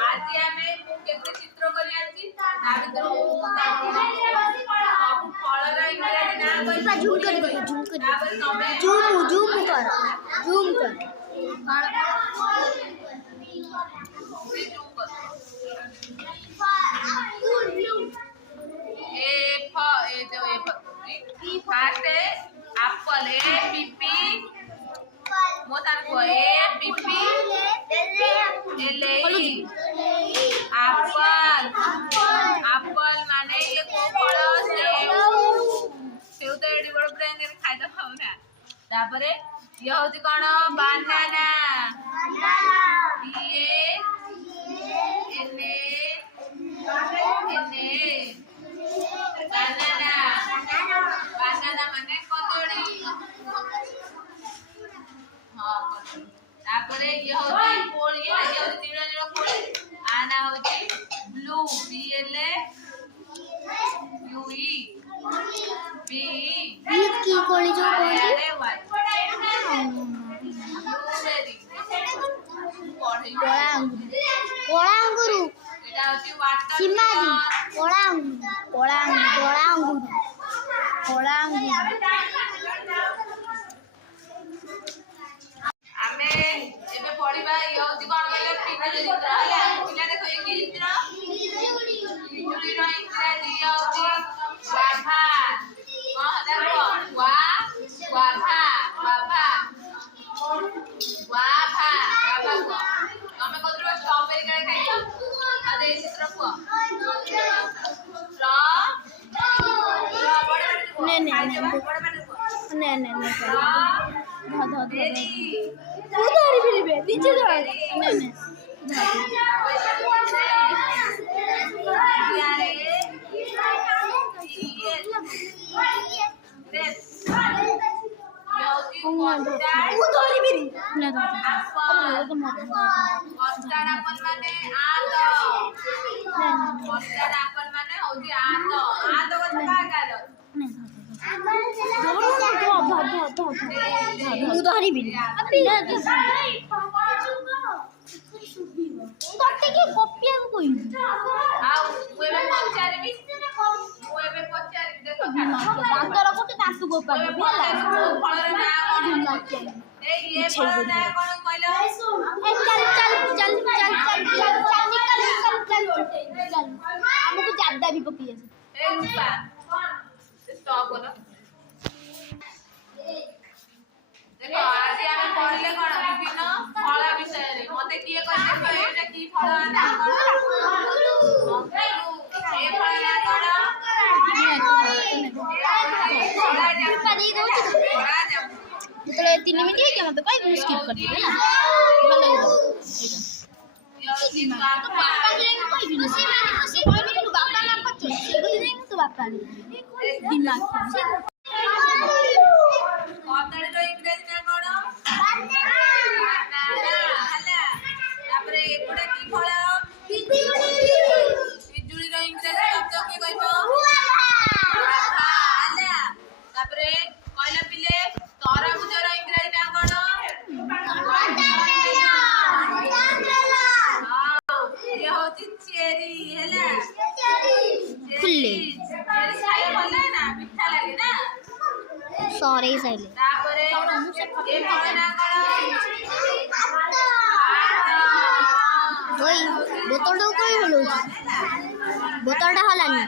आज आमे केते चित्र करी आछि ता भीतर सब फळर इंग्रजी ना कहि झूम कर फर्स्ट एप्पल ए पीपी मोतार को ए पीपी एल एप्पल एप्पल माने ये को फल सेव तो एडी बड़ ब्रेन रे खाइ द खाउना तापरे ये होती कोन बनाना ये एने बनाना बनाना माने कदड़ी हां तापरे ये होती कोली ये होती नीला नीला कोली आना होती blue B L U E B बीज की कोली जो कोली ब्लूबेरी कोला अंगूर এটা হচ্ছে ওয়াটার सिमारी कोला अंगूर ଆମେ ଏବେ ପଢିବା ଇଏ ହଉଛି କଣ କହିଲେ ପିଜୁଳି ଚିତ୍ର ହେଲା ପିଲା ଦେଖ ଏ କି ଚିତ୍ର ପିଜୁଳିର ଇଂରାଜୀ ହଉଛି ଗୁଆଭା କଣ ଦେଖ ଗୁଆଭା ତମେ କହୁଥିଲ ଷ୍ଟ୍ରବେରୀ କାଳେ ଖାଇଛ ଆଉ ଦେଇ ଚିତ୍ର କୁହ देखो आज आमे पढले कोन विभिन्न फल विषय रे मते किए कहते एटा की फल ना कोन ए फल ना कोन जेतले 3 मिनिट है के मते कहबो स्किप कर दिबे ना भलो है एटा तो पापा ले कहबी ना से माने खुशी कहबी तो बापा ना पछ बुझी नहीं तो बापा ले दिमाग से कदड़ी रो इंग्रजी ना कोन बनाना हला तापरे एकोडा की फल पिजुली रो इंग्रजी शब्द के कहबो हला तापरे कहला पिले तरबुज रो इंग्रजी ना कोन ये होती चेरी हला फुल्ले चेरी खाई भले ना मीठा लागे ना सॉरी साइले तापरे ए फल ना कोन ওই বোতলটাও কই হলো বোতলটা হলানি